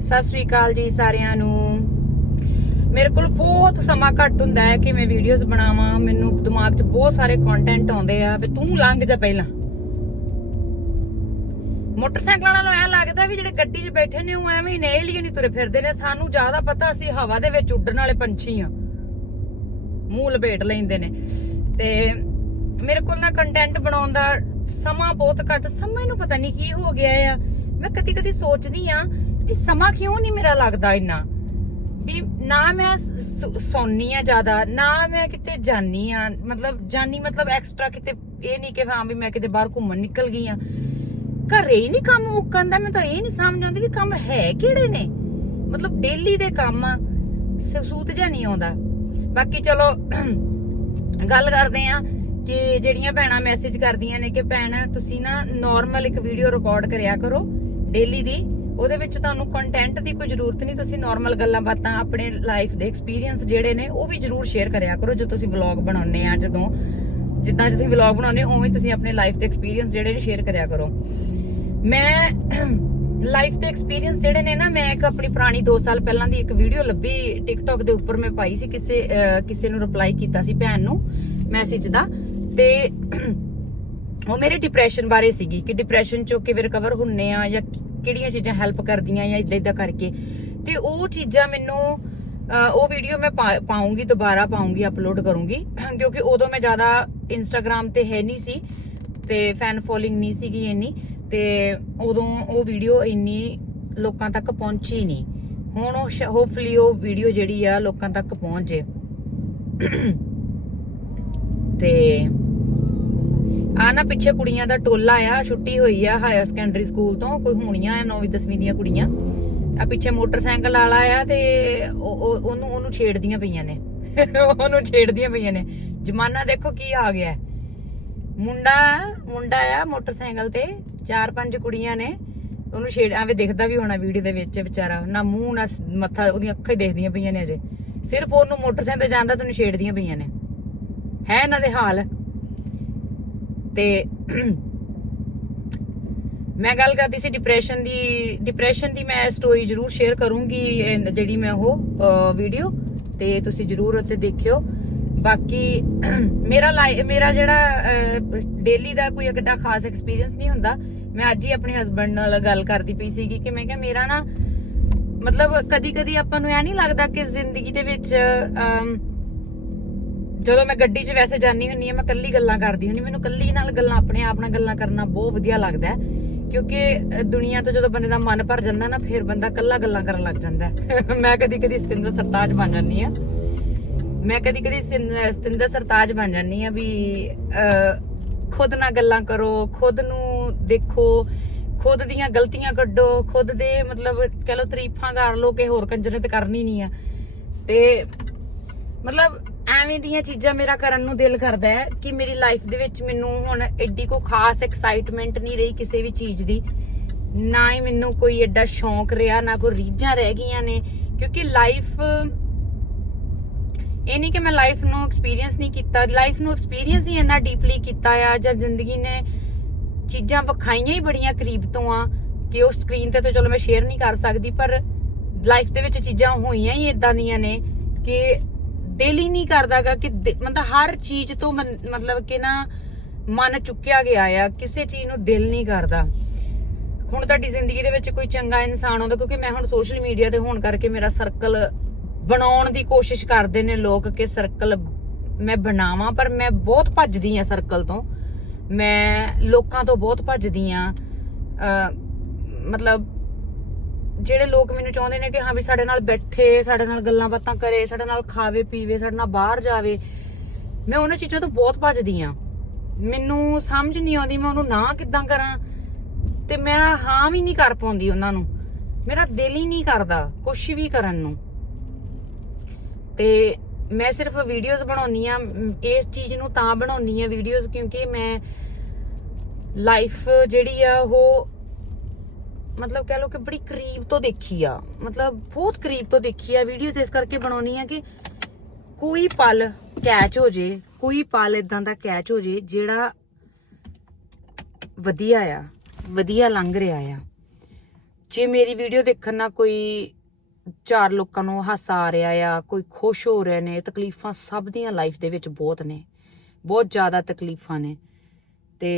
ਸਤਿ ਸ੍ਰੀ ਅਕਾਲ ਜੀ ਸਾਰਿਆਂ ਨੂੰ। ਮੇਰੇ ਕੋਲ ਬਹੁਤ ਸਮਾਂ ਘੱਟ ਹੁੰਦਾ ਹੈ ਕਿ ਮੈਂ ਵੀਡੀਓਜ਼ ਬਣਾਵਾਂ। ਮੈਨੂੰ ਦਿਮਾਗ 'ਚ ਬਹੁਤ ਸਾਰੇ ਕੰਟੈਂਟ ਆਉਂਦੇ ਆ ਵੀ ਤੂੰ ਲੰਘ ਜਾ ਪਹਿਲਾਂ। ਮੋਟਰਸਾਈਕਲਾਂ ਨਾਲੋਂ ਐ ਲੱਗਦਾ ਵੀ ਜਿਹੜੇ ਗੱਡੀ 'ਚ ਬੈਠੇ ਨੇ, ਉਹ ਐਵੇਂ ਹੀ ਨੇ ਏਲੀਅਨ ਹੀ ਤੁਰੇ ਫਿਰਦੇ ਨੇ। ਸਾਨੂੰ ਜ਼ਿਆਦਾ ਪਤਾ ਅਸੀਂ ਹਵਾ ਦੇ ਵਿੱਚ ਉੱਡਣ ਵਾਲੇ ਪੰਛੀ ਆ। ਮੂੰਹ ਲਪੇਟ ਲੈਂਦੇ ਨੇ। ਤੇ ਮੇਰੇ ਕੋਲ ਨਾ ਕੰਟੈਂਟ ਬਣਾਉਣ ਦਾ ਸਮਾਂ ਬਹੁਤ ਘੱਟ। ਸਮਾਂ ਨੂੰ ਪਤਾ ਨਹੀਂ ਕੀ ਹੋ ਗਿਆ ਆ। ਮੈਂ ਕਦੀ ਕਦੀ ਸੋਚਦੀ ਆ ਵੀ ਸਮਾਂ ਕਿਉਂ ਨਹੀਂ ਮੇਰਾ ਲੱਗਦਾ ਇੰਨਾ? ਵੀ ਨਾ ਮੈਂ ਸ- ਆ ਜ਼ਿਆਦਾ, ਨਾ ਮੈਂ ਕਿਤੇ ਜਾਨੀ ਆ ਮਤਲਬ ਜਾਨੀ ਮਤਲਬ ਐਕਸਟਰਾ ਕਿਤੇ ਇਹ ਨਹੀਂ ਕਿ ਹਾਂ ਵੀ ਮੈਂ ਕਿਤੇ ਬਾਹਰ ਘੁੰਮਣ ਨਿਕਲ ਗਈ ਆ ਘਰੇ ਹੀ ਨਹੀਂ ਕੰਮ ਮੁੱਕਣ ਮੈਂ ਤਾਂ ਇਹ ਨਹੀਂ ਸਮਝ ਆਉਂਦੀ ਵੀ ਕੰਮ ਹੈ ਕਿਹੜੇ ਨੇ? ਮਤਲਬ ਡੇਲੀ ਦੇ ਕੰਮ ਆ ਸੂਤ ਜਿਹਾ ਨਹੀਂ ਆਉਂਦਾ। ਬਾਕੀ ਚਲੋ, ਗੱਲ ਕਰਦੇ ਆ ਕਿ ਜਿਹੜੀਆਂ ਭੈਣਾਂ ਮੈਸੇਜ ਕਰਦੀਆਂ ਨੇ ਕਿ ਭੈਣ, ਤੁਸੀਂ ਨਾ ਨਾਰਮਲ ਇੱਕ ਵੀਡੀਓ ਰਿਕਾਰਡ ਕਰਿਆ ਕਰੋ ਡੇਲੀ ਦੀ। ਉਹਦੇ ਵਿੱਚ ਤੁਹਾਨੂੰ ਕੰਟੈਂਟ ਦੀ ਕੋਈ ਜ਼ਰੂਰਤ ਨਹੀਂ, ਤੁਸੀਂ ਨਾਰਮਲ ਗੱਲਾਂ ਬਾਤਾਂ ਆਪਣੇ ਲਾਈਫ ਦੇ ਐਕਸਪੀਰੀਅੰਸ ਜਿਹੜੇ ਨੇ, ਉਹ ਵੀ ਜ਼ਰੂਰ ਸ਼ੇਅਰ ਕਰਿਆ ਕਰੋ ਜਦੋਂ ਤੁਸੀਂ ਵਲੌਗ ਬਣਾਉਂਦੇ ਆ, ਜਦੋਂ ਜਿੱਦਾਂ ਜਦੋਂ ਤੁਸੀਂ ਵਲੌਗ ਬਣਾਉਂਦੇ ਹੋ, ਉਵੇਂ ਤੁਸੀਂ ਆਪਣੇ ਲਾਈਫ ਦੇ ਐਕਸਪੀਰੀਅੰਸ ਜਿਹੜੇ ਨੇ ਸ਼ੇਅਰ ਕਰਿਆ ਕਰੋ। ਮੈਂ ਲਾਈਫ ਦੇ ਐਕਸਪੀਰੀਅੰਸ ਜਿਹੜੇ ਨੇ ਨਾ, ਮੈਂ ਇੱਕ ਆਪਣੀ ਪੁਰਾਣੀ 2 ਸਾਲ ਪਹਿਲਾਂ ਦੀ ਇੱਕ ਵੀਡੀਓ ਲੱਭੀ ਟਿਕਟੌਕ ਦੇ ਉੱਪਰ, ਮੈਂ ਪਾਈ ਸੀ ਕਿਸੇ ਕਿਸੇ ਨੂੰ ਰਿਪਲਾਈ ਕੀਤਾ ਸੀ ਭੈਣ ਨੂੰ ਮੈਸੇਜ ਦਾ। ਤੇ ਉਹ ਮੇਰੇ ਡਿਪਰੈਸ਼ਨ ਬਾਰੇ ਸੀਗੀ, ਕਿ ਡਿਪਰੈਸ਼ਨ ਚੋਂ ਕਿਵੇਂ ਰਿਕਵਰ ਹੁੰਨੇ ਆ ਜਾਂ ਕਿਹੜੀਆਂ ਚੀਜ਼ਾਂ ਹੈਲਪ ਕਰਦੀਆਂ ਜਾਂ ਇਦਾਂ ਇਦਾਂ ਕਰਕੇ। ਤੇ ਉਹ ਚੀਜ਼ਾਂ ਮੈਨੂੰ ਉਹ ਵੀਡੀਓ ਮੈਂ ਪਾ- ਪਾਉਂਗੀ, ਦੁਬਾਰਾ ਪਾਉਂਗੀ ਅਪਲੋਡ ਕਰੂੰਗੀ। ਕਿਉਂਕਿ ਉਦੋਂ ਮੈਂ ਜ਼ਿਆਦਾ ਇੰਸਟਾਗ੍ਰam ਤੇ ਹੈ ਨਹੀਂ ਸੀ ਤੇ ਫੈਨ ਫੋਲੋਇੰਗ ਨਹੀਂ ਸੀਗੀ ਇੰਨੀ। ਤੇ ਉਦੋਂ ਉਹ ਵੀਡੀਓ ਇੰਨੀ ਲੋਕਾਂ ਤੱਕ ਪਹੁੰਚੀ ਨਹੀਂ। ਹੁਣ ਉਹ ਹੋਪਫੁਲੀ ਉਹ ਵੀਡੀਓ ਜਿਹੜੀ ਆ ਲੋਕਾਂ ਤੱਕ ਪਹੁੰਚ ਜੇ। ਤੇ ਆ ਨਾ ਪਿੱਛੇ ਕੁੜੀਆਂ ਦਾ ਟੋਲਾ ਆ, ਛੁੱਟੀ ਹੋਈ ਆ ਹਾਇਰ ਸੈਕੰਡਰੀ ਸਕੂਲ ਤੋਂ, ਕੋਈ ਹੋਣੀਆਂ ਆ 9ਵੀਂ 10ਵੀਂ ਦੀਆਂ ਕੁੜੀਆਂ। ਆ ਪਿੱਛੇ ਮੋਟਰਸਾਈਕਲ ਵਾਲਾ ਆ ਤੇ ਉਹਨੂੰ ਉਹਨੂੰ ਛੇੜਦੀਆਂ ਪਈਆਂ ਨੇ। ਉਹਨੂੰ ਛੇੜਦੀਆਂ ਪਈਆਂ ਨੇ। ਜਮਾਨਾ ਦੇਖੋ ਕੀ ਆ ਗਿਆ। ਮੁੰਡਾ ਮੁੰਡਾ ਆ ਮੋਟਰਸਾਈਕਲ ਤੇ, ਚਾਰ ਪੰਜ ਕੁੜੀਆਂ ਨੇ। ਉਹਨੂੰ ਛੇੜ, ਐਵੇਂ ਦੇਖਦਾ ਵੀ ਹੋਣਾ ਵੀਡੀਓ ਦੇ ਵਿੱਚ ਵਿਚਾਰਾ। ਨਾ ਮੂੰਹ, ਨਾ ਮੱਥਾ, ਉਹਦੀਆਂ ਅੱਖਾਂ ਹੀ ਦੇਖਦੀਆਂ ਪਈਆਂ ਨੇ ਅਜੇ। ਸਿਰਫ ਉਹਨੂੰ ਮੋਟਰਸਾਈਕਲ ਤੇ ਜਾਂਦਾ ਤੇ ਉਹਨੂੰ ਛੇੜਦੀਆਂ ਪਈਆਂ ਨੇ। ਹੈ ਇਹਨਾਂ ਦੇ ਹਾਲ। ਤੇ ਮੈਂ ਗੱਲ ਕਰਦੀ ਸੀ ਡਿਪਰੈਸ਼ਨ ਦੀ ਡਿਪਰੈਸ਼ਨ ਦੀ ਮੈਂ ਸਟੋਰੀ ਜ਼ਰੂਰ ਸ਼ੇਅਰ ਕਰੂੰਗੀ ਜਿਹੜੀ ਮੈਂ ਉਹ ਵੀਡੀਓ ਤੇ ਤੁਸੀਂ ਜ਼ਰੂਰ ਉੱਤੇ ਦੇਖਿਓ। ਬਾਕੀ ਮੇਰਾ ਲਾਈ- ਮੇਰਾ ਜਿਹੜਾ ਡੇਲੀ ਦਾ ਕੋਈ ਐਡਾ ਖਾਸ ਐਕਸਪੀਰੀਅੰਸ ਨਹੀਂ ਹੁੰਦਾ। ਮੈਂ ਅੱਜ ਹੀ ਆਪਣੇ ਹਸਬੰਡ ਨਾਲ ਗੱਲ ਕਰਦੀ ਪਈ ਸੀਗੀ ਕਿ ਮੈਂ ਕਿਹਾ ਮੇਰਾ ਨਾ, ਮਤਲਬ ਕਦੀ ਕਦੀ ਆਪਾਂ ਨੂੰ ਇਹ ਨਹੀਂ ਲੱਗਦਾ ਕਿ ਜ਼ਿੰਦਗੀ ਦੇ ਵਿੱਚ ਜਦੋਂ ਮੈਂ ਗੱਡੀ 'ਚ ਵੈਸੇ ਜਾਨੀ ਹੁੰਨੀ ਆ ਮੈਂ ਕੱਲੀ ਗੱਲਾਂ ਕਰਦੀ ਹੁੰਨੀ ਮੈਨੂੰ ਕੱਲੀ ਨਾਲ ਗੱਲਾਂ ਆਪਣੇ ਆਪ ਨਾਲ ਗੱਲਾਂ ਕਰਨਾ ਬਹੁਤ ਵਧੀਆ ਲੱਗਦਾ ਹੈ। ਕਿਉਂਕਿ ਅ, ਦੁਨੀਆ ਤੋਂ ਜਦੋਂ ਬੰਦੇ ਦਾ ਮਨ ਭਰ ਜਾਂਦਾ ਨਾ ਫਿਰ ਬੰਦਾ ਕੱਲਾ ਗੱਲਾਂ ਕਰਨ ਲੱਗ ਜਾਂਦਾ ਮੈਂ ਕਦੀ ਕਦੀ ਸਤਿੰਦਰ ਸਰਤਾਜ ਬਣ ਜਾਂਦੀ ਆ ਮੈਂ ਕਦੀ ਕਦੀ ਸਤਿੰਦਰ ਸਰਤਾਜ ਬਣ ਜਾਂਦੀ ਆ ਵੀ ਅ, ਖੁਦ ਨਾਲ ਗੱਲਾਂ ਕਰੋ ਖੁਦ ਨੂੰ ਦੇਖੋ ਖੁਦ ਦੀਆਂ ਗਲਤੀਆਂ ਕੱਢੋ ਖੁਦ ਦੇ ਮਤਲਬ ਕਹ ਲੋ ਤਾਰੀਫਾਂ ਕਰ ਲੋ ਕਿ ਹੋਰ ਕੰਜਰੇ ਤੇ ਕਰਨੀ ਨਹੀਂ ਆ। ਤੇ ਮਤਲਬ ਐਵੇਂ ਦੀਆਂ ਚੀਜ਼ਾਂ ਮੇਰਾ ਕਰਨ ਨੂੰ ਦਿਲ ਕਰਦਾ ਹੈ ਕਿ ਮੇਰੀ ਲਾਈਫ ਦੇ ਵਿੱਚ ਮੈਨੂੰ ਹੁਣ ਐਡੀ ਕੋ ਖਾਸ ਐਕਸਾਈਟਮੈਂਟ ਨਹੀਂ ਰਹੀ ਕਿਸੇ ਵੀ ਚੀਜ਼ ਦੀ। ਨਾ ਹੀ ਮੈਨੂੰ ਕੋਈ ਐਡਾ ਸ਼ੌਂਕ ਰਿਹਾ, ਨਾ ਕੋਈ ਰੀਝਾਂ ਰਹਿ ਗਈਆਂ ਨੇ, ਕਿਉਂਕਿ ਲਾਈਫ ਇਹ ਨਹੀਂ ਕਿ ਮੈਂ ਲਾਈਫ ਨੂੰ ਐਕਸਪੀਰੀਅੰਸ ਨਹੀਂ ਕੀਤਾ ਲਾਈਫ ਨੂੰ ਐਕਸਪੀਰੀਅੰਸ ਹੀ ਇੰਨਾ ਡੀਪਲੀ ਕੀਤਾ ਆ, ਜਾਂ ਜ਼ਿੰਦਗੀ ਨੇ ਚੀਜ਼ਾਂ ਵਿਖਾਈਆਂ ਹੀ ਬੜੀਆਂ ਕਰੀਬ ਤੋਂ ਆ, ਕਿ ਉਹ ਸਕਰੀਨ ਤੇ ਤਾਂ ਚਲੋ ਮੈਂ ਸ਼ੇਅਰ ਨਹੀਂ ਕਰ ਸਕਦੀ, ਪਰ ਲਾਈਫ ਦੇ ਵਿੱਚ ਚੀਜ਼ਾਂ ਹੋਈਆਂ ਹੀ ਇਦਾਂ ਦੀਆਂ ਨੇ ਕਿ ਦਿਲ ਹੀ ਨਹੀਂ ਕਰਦਾਗਾ ਕਿ ਮਤਲਬ ਹਰ ਚੀਜ਼ ਤੋਂ ਮਤਲਬ ਕਿ ਨਾ ਮਨ ਚੁੱਕਿਆ ਗਿਆ ਆ, ਕਿਸੇ ਚੀਜ਼ ਨੂੰ ਦਿਲ ਨਹੀਂ ਕਰਦਾ। ਹੁਣ ਤੁਹਾਡੀ ਜ਼ਿੰਦਗੀ ਦੇ ਵਿੱਚ ਕੋਈ ਚੰਗਾ ਇਨਸਾਨ ਆਉਂਦਾ, ਕਿਉਂਕਿ ਮੈਂ ਹੁਣ ਸੋਸ਼ਲ ਮੀਡੀਆ ਤੇ ਹੋਣ ਕਰਕੇ ਮੇਰਾ ਸਰਕਲ ਬਣਾਉਣ ਦੀ ਕੋਸ਼ਿਸ਼ ਕਰਦੇ ਨੇ ਲੋਕ ਕਿ ਸਰਕਲ ਮੈਂ ਬਣਾਵਾਂ, ਪਰ ਮੈਂ ਬਹੁਤ ਭੱਜਦੀ ਆ ਸਰਕਲ ਤੋਂ। ਮੈਂ ਲੋਕਾਂ ਤੋਂ ਬਹੁਤ ਭੱਜਦੀ ਆ ਮਤਲਬ ਜਿਹੜੇ ਲੋਕ ਮੈਨੂੰ ਚਾਹੁੰਦੇ ਨੇ ਕਿ ਹਾਂ ਵੀ ਸਾਡੇ ਨਾਲ ਬੈਠੇ, ਸਾਡੇ ਨਾਲ ਗੱਲਾਂ ਬਾਤਾਂ ਕਰੇ, ਸਾਡੇ ਨਾਲ ਖਾਵੇ, ਪੀਵੇ, ਸਾਡੇ ਨਾਲ ਬਾਹਰ ਜਾਵੇ, ਮੈਂ ਉਹਨਾਂ ਚੀਜ਼ਾਂ ਤੋਂ ਬਹੁਤ ਭੱਜਦੀ ਆ ਮੈਨੂੰ ਸਮਝ ਨਹੀਂ ਆਉਂਦੀ ਮੈਂ ਉਹਨੂੰ ਨਾ ਕਿੱਦਾਂ ਕਰਾਂ ਤੇ ਮੈਂ ਹਾਂ ਵੀ ਨਹੀਂ ਕਰ ਪਾਉਂਦੀ ਉਹਨਾਂ ਨੂੰ। ਮੇਰਾ ਦਿਲ ਹੀ ਨਹੀਂ ਕਰਦਾ ਕੁਝ ਵੀ ਕਰਨ ਨੂੰ। ਤੇ ਮੈਂ ਸਿਰਫ ਵੀਡੀਓਜ਼ ਬਣਾਉਣੀ ਆ ਇਸ ਚੀਜ਼ ਨੂੰ ਤਾਂ ਬਣਾਉਣੀ ਆ ਵੀਡੀਓਜ਼ ਕਿਉਂਕਿ ਮੈਂ ਲਾਈਫ ਜਿਹੜੀ ਆ ਉਹ ਮਤਲਬ ਕਹਿ ਲਓ ਕਿ ਬੜੀ ਕਰੀਬ ਤੋਂ ਦੇਖੀ ਆ। ਮਤਲਬ ਬਹੁਤ ਕਰੀਬ ਤੋਂ ਦੇਖੀ ਆ ਵੀਡੀਓਜ਼ ਇਸ ਕਰਕੇ ਬਣਾਉਣੀ ਆ ਕਿ ਕੋਈ ਪਲ ਕੈਚ ਹੋ ਜੇ, ਕੋਈ ਪਲ ਇਦਾਂ ਦਾ ਕੈਚ ਹੋ ਜੇ ਜਿਹੜਾ ਵਧੀਆ ਆ, ਵਧੀਆ ਲੰਘ ਰਿਹਾ ਆ। ਜੇ ਮੇਰੀ ਵੀਡੀਓ ਦੇਖਣ ਨਾਲ ਕੋਈ ਚਾਰ ਲੋਕਾਂ ਨੂੰ ਹਾਸਾ ਆ ਰਿਹਾ ਆ, ਕੋਈ ਖੁਸ਼ ਹੋ ਰਹੇ ਨੇ, ਤਕਲੀਫਾਂ ਸਭ ਦੀਆਂ ਲਾਈਫ ਦੇ ਵਿੱਚ ਬਹੁਤ ਨੇ। ਬਹੁਤ ਜ਼ਿਆਦਾ ਤਕਲੀਫਾਂ ਨੇ। ਤੇ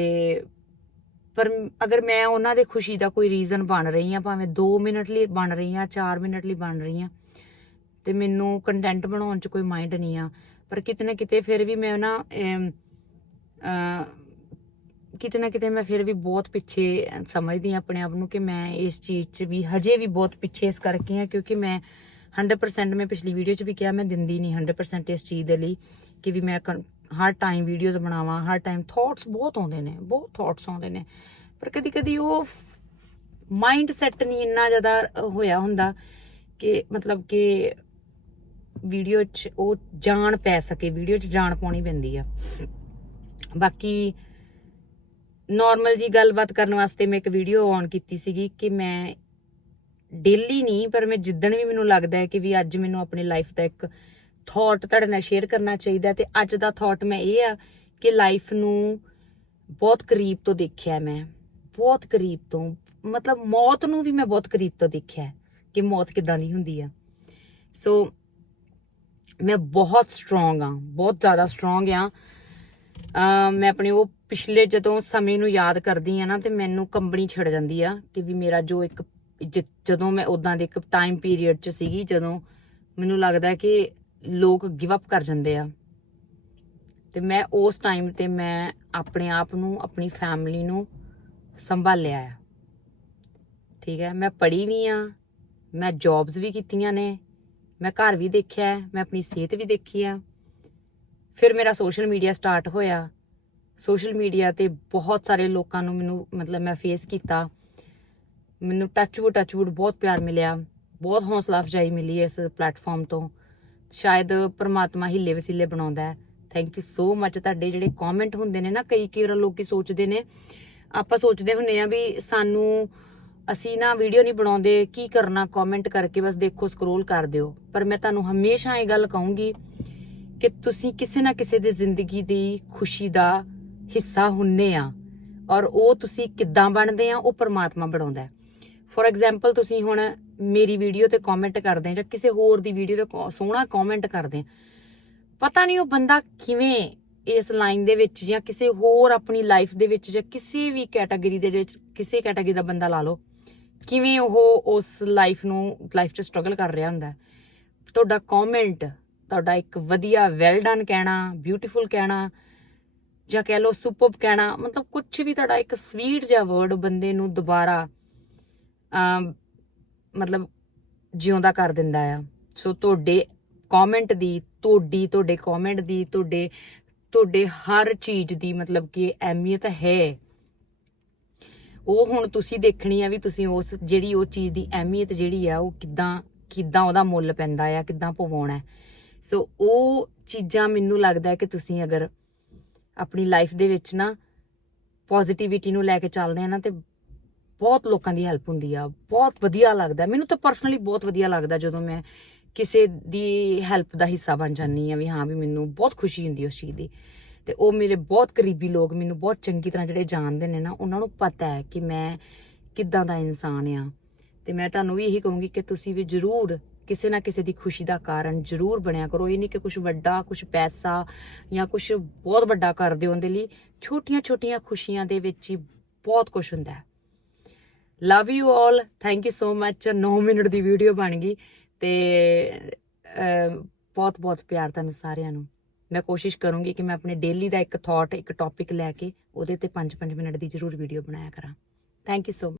ਪਰ ਅਗਰ ਮੈਂ ਉਹਨਾਂ ਦੇ ਖੁਸ਼ੀ ਦਾ ਕੋਈ ਰੀਜ਼ਨ ਬਣ ਰਹੀ ਆ ਭਾਵੇਂ 2 ਮਿੰਟ ਲਈ ਬਣ ਰਹੀ ਆ 4 ਮਿੰਟ ਲਈ ਬਣ ਰਹੀ ਆ ਤੇ ਮੈਨੂੰ ਕੰਟੈਂਟ ਬਣਾਉਣ 'ਚ ਕੋਈ ਮਾਈਂਡ ਨਹੀਂ ਆ। ਪਰ ਕਿਤੇ ਨਾ ਕਿਤੇ ਫਿਰ ਵੀ ਮੈਂ ਨਾ ਕਿਤੇ ਨਾ ਕਿਤੇ ਮੈਂ ਫਿਰ ਵੀ ਬਹੁਤ ਪਿੱਛੇ ਸਮਝਦੀ ਹਾਂ ਆਪਣੇ ਆਪ ਨੂੰ ਕਿ ਮੈਂ ਇਸ ਚੀਜ਼ 'ਚ ਵੀ ਹਜੇ ਵੀ ਬਹੁਤ ਪਿੱਛੇ ਇਸ ਕਰਕੇ ਆ ਕਿਉਂਕਿ ਮੈਂ 100% ਮੈਂ ਪਿਛਲੀ ਵੀਡੀਓ 'ਚ ਵੀ ਕਿਹਾ, ਮੈਂ ਦਿੰਦੀ ਨਹੀਂ 100% ਇਸ ਚੀਜ਼ ਦੇ ਲਈ ਕਿ ਵੀ ਮੈਂ ਕੰ- ਹਰ ਟਾਈਮ ਵੀਡੀਓਜ਼ ਬਣਾਵਾਂ, ਹਰ ਟਾਈਮ ਥਾਟਸ ਬਹੁਤ ਆਉਂਦੇ ਨੇ, ਬਹੁਤ ਥਾਟਸ ਆਉਂਦੇ ਨੇ। ਪਰ ਕਦੀ ਕਦੀ ਉਹ ਮਾਈਂਡ ਸੈਟ ਨਹੀਂ ਇੰਨਾ ਜ਼ਿਆਦਾ ਹੋਇਆ ਹੁੰਦਾ ਕਿ ਮਤਲਬ ਕਿ ਵੀਡੀਓ 'ਚ ਉਹ ਜਾਣ ਪੈ ਸਕੇ ਵੀਡੀਓ 'ਚ ਜਾਣ ਪਾਉਣੀ ਪੈਂਦੀ ਆ। ਬਾਕੀ ਨਾਰਮਲ ਜੀ ਗੱਲਬਾਤ ਕਰਨ ਵਾਸਤੇ ਮੈਂ ਇੱਕ ਵੀਡੀਓ ਔਨ ਕੀਤੀ ਸੀਗੀ ਕਿ ਮੈਂ ਡੇਲੀ ਨਹੀਂ, ਪਰ ਮੈਂ ਜਿੱਦਣ ਵੀ ਮੈਨੂੰ ਲੱਗਦਾ ਹੈ ਕਿ ਵੀ ਅੱਜ ਮੈਨੂੰ ਆਪਣੀ ਲਾਈਫ ਦਾ ਇੱਕ ਥਾਟ ਤੁਹਾਡੇ ਨਾਲ ਸ਼ੇਅਰ ਕਰਨਾ ਚਾਹੀਦਾ ਹੈ ਤੇ ਅੱਜ ਦਾ ਥਾਟ ਮੈਂ ਇਹ ਆ ਕਿ ਲਾਈਫ ਨੂੰ ਬਹੁਤ ਕਰੀਬ ਤੋਂ ਦੇਖਿਆ ਮੈਂ, ਬਹੁਤ ਕਰੀਬ ਤੋਂ, ਮਤਲਬ ਮੌਤ ਨੂੰ ਵੀ ਮੈਂ ਬਹੁਤ ਕਰੀਬ ਤੋਂ ਦੇਖਿਆ ਕਿ ਮੌਤ ਕਿਦਾਂ ਦੀ ਹੁੰਦੀ ਆ। ਸੋ ਮੈਂ ਬਹੁਤ ਸਟਰੋਂਗ ਆ, ਬਹੁਤ ਜ਼ਿਆਦਾ ਸਟਰੋਂਗ ਆ। ਮੈਂ ਆਪਣੇ ਉਹ ਪਿਛਲੇ ਜਦੋਂ ਸਮੇਂ ਨੂੰ ਯਾਦ ਕਰਦੀ ਆ ਨਾ ਤੇ ਮੈਨੂੰ ਕੰਬਣੀ ਛਿੜ ਜਾਂਦੀ ਆ ਕਿ ਵੀ ਮੇਰਾ ਜੋ ਇੱਕ ਜਦੋਂ ਮੈਂ ਉਦਾਂ ਦੇ ਇੱਕ ਟਾਈਮ ਪੀਰੀਅਡ 'ਚ ਸੀਗੀ, ਜਦੋਂ ਮੈਨੂੰ ਲੱਗਦਾ ਕਿ ਲੋਕ ਗਿਵ ਅਪ ਕਰ ਜਾਂਦੇ ਆ। ਤੇ ਮੈਂ ਉਸ ਟਾਈਮ ਤੇ ਮੈਂ ਆਪਣੇ ਆਪ ਨੂੰ, ਆਪਣੀ ਫੈਮਿਲੀ ਨੂੰ ਸੰਭਾਲਿਆ ਆ। ਠੀਕ ਹੈ, ਮੈਂ ਪੜ੍ਹੀ ਵੀ ਆ, ਮੈਂ ਜੌਬਸ ਵੀ ਕੀਤੀਆਂ ਨੇ, ਮੈਂ ਘਰ ਵੀ ਦੇਖਿਆ, ਮੈਂ ਆਪਣੀ ਸਿਹਤ ਵੀ ਦੇਖੀ ਆ। ਫਿਰ ਮੇਰਾ ਸੋਸ਼ਲ ਮੀਡੀਆ ਸਟਾਰਟ ਹੋਇਆ। ਸੋਸ਼ਲ ਮੀਡੀਆ ਤੇ ਬਹੁਤ ਸਾਰੇ ਲੋਕਾਂ ਨੂੰ ਮੈਨੂੰ, ਮਤਲਬ ਮੈਂ ਫੇਸ ਕੀਤਾ। ਮੈਨੂੰ ਟੱਚਵੁੱਡ ਟੱਚਵੁੱਡ ਬਹੁਤ ਪਿਆਰ ਮਿਲਿਆ। ਬਹੁਤ ਹੌਸਲਾ ਅਫਜਾਈ ਮਿਲੀ ਇਸ ਪਲੇਟਫਾਰਮ ਤੋਂ। ਸ਼ਾਇਦ ਪ੍ਰਮਾਤਮਾ ਹਿੱਲੇ ਵਸੀਲੇ ਬਣਾਉਂਦਾ ਹੈ। ਥੈਂਕ ਯੂ ਸੋ ਮੱਚ ਤੁਹਾਡੇ ਜਿਹੜੇ ਕਮੈਂਟ ਹੁੰਦੇ ਨੇ ਨਾ, ਕਈ ਕਈ ਵਾਰ ਲੋਕੀ ਸੋਚਦੇ ਨੇ। ਆਪਾਂ ਸੋਚਦੇ ਹੁੰਨੇ ਆ ਵੀ ਸਾਨੂੰ, ਅਸੀਂ ਨਾ ਵੀਡੀਓ ਨਹੀਂ ਬਣਾਉਂਦੇ, ਕੀ ਕਰਨਾ ਕਮੈਂਟ ਕਰਕੇ ਬਸ ਦੇਖੋ ਸਕਰੋਲ ਕਰ ਦਿਓ। ਪਰ ਮੈਂ ਤੁਹਾਨੂੰ ਹਮੇਸ਼ਾ ਇਹ ਗੱਲ ਕਹੂੰਗੀ ਕਿ ਤੁਸੀਂ ਕਿਸੇ ਨਾ ਕਿਸੇ ਦੀ ਜ਼ਿੰਦਗੀ ਦੀ ਖੁਸ਼ੀ ਦਾ ਹਿੱਸਾ ਹੁੰਨੇ ਆ ਔਰ ਉਹ ਤੁਸੀਂ ਕਿੱਦਾਂ ਬਣਦੇ ਆ, ਉਹ ਪਰਮਾਤਮਾ ਬਣਾਉਂਦਾ ਫੋਰ ਐਗਜ਼ਾਮਪਲ ਤੁਸੀਂ ਹੁਣ ਮੇਰੀ ਵੀਡੀਓ ਤੇ ਕਮੈਂਟ ਕਰਦੇ ਆ ਜਾਂ ਕਿਸੇ ਹੋਰ ਦੀ ਵੀਡੀਓ ਤੇ ਕੋ- ਸੋਹਣਾ ਕਮੈਂਟ ਕਰਦੇ ਆ ਪਤਾ ਨਹੀਂ ਉਹ ਬੰਦਾ ਕਿਵੇਂ ਇਸ ਲਾਈਨ ਦੇ ਵਿੱਚ ਜਾਂ ਕਿਸੇ ਹੋਰ ਆਪਣੀ ਲਾਈਫ ਦੇ ਵਿੱਚ ਜਾਂ ਕਿਸੇ ਵੀ ਕੈਟਾਗਰੀ ਦੇ ਵਿੱਚ, ਕਿਸੇ ਕੈਟਾਗਰੀ ਦਾ ਬੰਦਾ ਲਾ ਲਓ, ਕਿਵੇਂ ਉਹ ਉਸ ਲਾਈਫ ਨੂੰ ਲਾਈਫ 'ਚ ਸਟਰਗਲ ਕਰ ਰਿਹਾ ਹੁੰਦਾ ਤੁਹਾਡਾ ਕਮੈਂਟ ਤੁਹਾਡਾ ਇੱਕ ਵਧੀਆ ਵੈਲ ਡਨ ਕਹਿਣਾ ਬਿਊਟੀਫੁਲ ਕਹਿਣਾ, ਜਾਂ ਕਹਿ ਲਓ ਸੁਪਰਬ ਕਹਿਣਾ, ਮਤਲਬ ਕੁਝ ਵੀ ਤੁਹਾਡਾ ਇੱਕ ਸਵੀਟ ਜਿਹਾ ਵਰਡ ਬੰਦੇ ਨੂੰ ਦੁਬਾਰਾ ਮਤਲਬ ਜਿਉਂਦਾ ਕਰ ਦਿੰਦਾ ਆ। ਸੋ ਤੁਹਾਡੇ ਕਮੈਂਟ ਦੀ, ਤੁਹਾਡੀ, ਤੁਹਾਡੇ ਕਮੈਂਟ ਦੀ, ਤੁਹਾਡੇ ਤੁਹਾਡੇ ਹਰ ਚੀਜ਼ ਦੀ ਮਤਲਬ ਕਿ ਅਹਿਮੀਅਤ ਹੈ। ਉਹ ਹੁਣ ਤੁਸੀਂ ਦੇਖਣੀ ਆ ਵੀ ਤੁਸੀਂ ਉਸ ਜਿਹੜੀ ਉਹ ਚੀਜ਼ ਦੀ ਅਹਿਮੀਅਤ ਜਿਹੜੀ ਆ, ਉਹ ਕਿੱਦਾਂ ਕਿੱਦਾਂ ਉਹਦਾ ਮੁੱਲ ਪੈਂਦਾ ਆ, ਕਿੱਦਾਂ ਪਵਾਉਣਾ ਸੋ ਉਹ ਚੀਜ਼ਾਂ ਮੈਨੂੰ ਲੱਗਦਾ ਕਿ ਤੁਸੀਂ ਅਗਰ ਆਪਣੀ ਲਾਈਫ ਦੇ ਵਿੱਚ ਨਾ ਪੋਜ਼ਿਟਿਵਿਟੀ ਨੂੰ ਲੈ ਕੇ ਚੱਲਦੇ ਆ ਨਾ, ਤੇ ਬਹੁਤ ਲੋਕਾਂ ਦੀ ਹੈਲਪ ਹੁੰਦੀ ਆ, ਬਹੁਤ ਵਧੀਆ ਲੱਗਦਾ। ਮੈਨੂੰ ਤਾਂ ਪਰਸਨਲੀ ਬਹੁਤ ਵਧੀਆ ਲੱਗਦਾ ਜਦੋਂ ਮੈਂ ਕਿਸੇ ਦੀ ਹੈਲਪ ਦਾ ਹਿੱਸਾ ਬਣ ਜਾਂਦੀ ਆ ਵੀ ਹਾਂ ਵੀ ਮੈਨੂੰ ਬਹੁਤ ਖੁਸ਼ੀ ਹੁੰਦੀ ਉਸ ਚੀਜ਼ ਦੀ। ਤੇ ਉਹ ਮੇਰੇ ਬਹੁਤ ਕਰੀਬੀ ਲੋਕ ਮੈਨੂੰ ਬਹੁਤ ਚੰਗੀ ਤਰ੍ਹਾਂ ਜਿਹੜੇ ਜਾਣਦੇ ਨੇ ਨਾ, ਉਹਨਾਂ ਨੂੰ ਪਤਾ ਹੈ ਕਿ ਮੈਂ ਕਿੱਦਾਂ ਦਾ ਇਨਸਾਨ ਆ ਤੇ ਮੈਂ ਤੁਹਾਨੂੰ ਵੀ ਇਹੀ ਕਹੂੰਗੀ ਕਿ ਤੁਸੀਂ ਵੀ ਜਰੂਰ ਕਿਸੇ ਨਾ ਕਿਸੇ ਦੀ ਖੁਸ਼ੀ ਦਾ ਕਾਰਨ ਜਰੂਰ ਬਣਿਆ ਕਰੋ। ਇਹ ਨਹੀਂ ਕਿ ਕੁਝ ਵੱਡਾ ਕੁਝ ਪੈਸਾ ਜਾਂ ਕੁਝ ਬਹੁਤ ਵੱਡਾ ਕਰ ਦਿਓ ਉਹਦੇ ਲਈ। ਛੋਟੀਆਂ-ਛੋਟੀਆਂ ਖੁਸ਼ੀਆਂ ਦੇ ਵਿੱਚ ਹੀ ਬਹੁਤ ਕੁਝ ਹੁੰਦਾ ਹੈ। Love you all thank you so much 9 minute the video ਬਣ ਗਈ ਤੇ ਬਹੁਤ ਬਹੁਤ ਪਿਆਰ ਤੁਹਾਨੂੰ ਸਾਰਿਆਂ ਨੂੰ। ਮੈਂ ਕੋਸ਼ਿਸ਼ ਕਰੂੰਗੀ ਕਿ ਮੈਂ ਆਪਣੇ ਡੇਲੀ ਦਾ ਇੱਕ ਥਾਟ ਇੱਕ ਟੌਪਿਕ ਲੈ ਕੇ ਉਹਦੇ ਤੇ 5-5 ਮਿੰਟ ਦੀ ਜ਼ਰੂਰ ਵੀਡੀਓ ਬਣਾਇਆ ਕਰਾਂ। Thank you so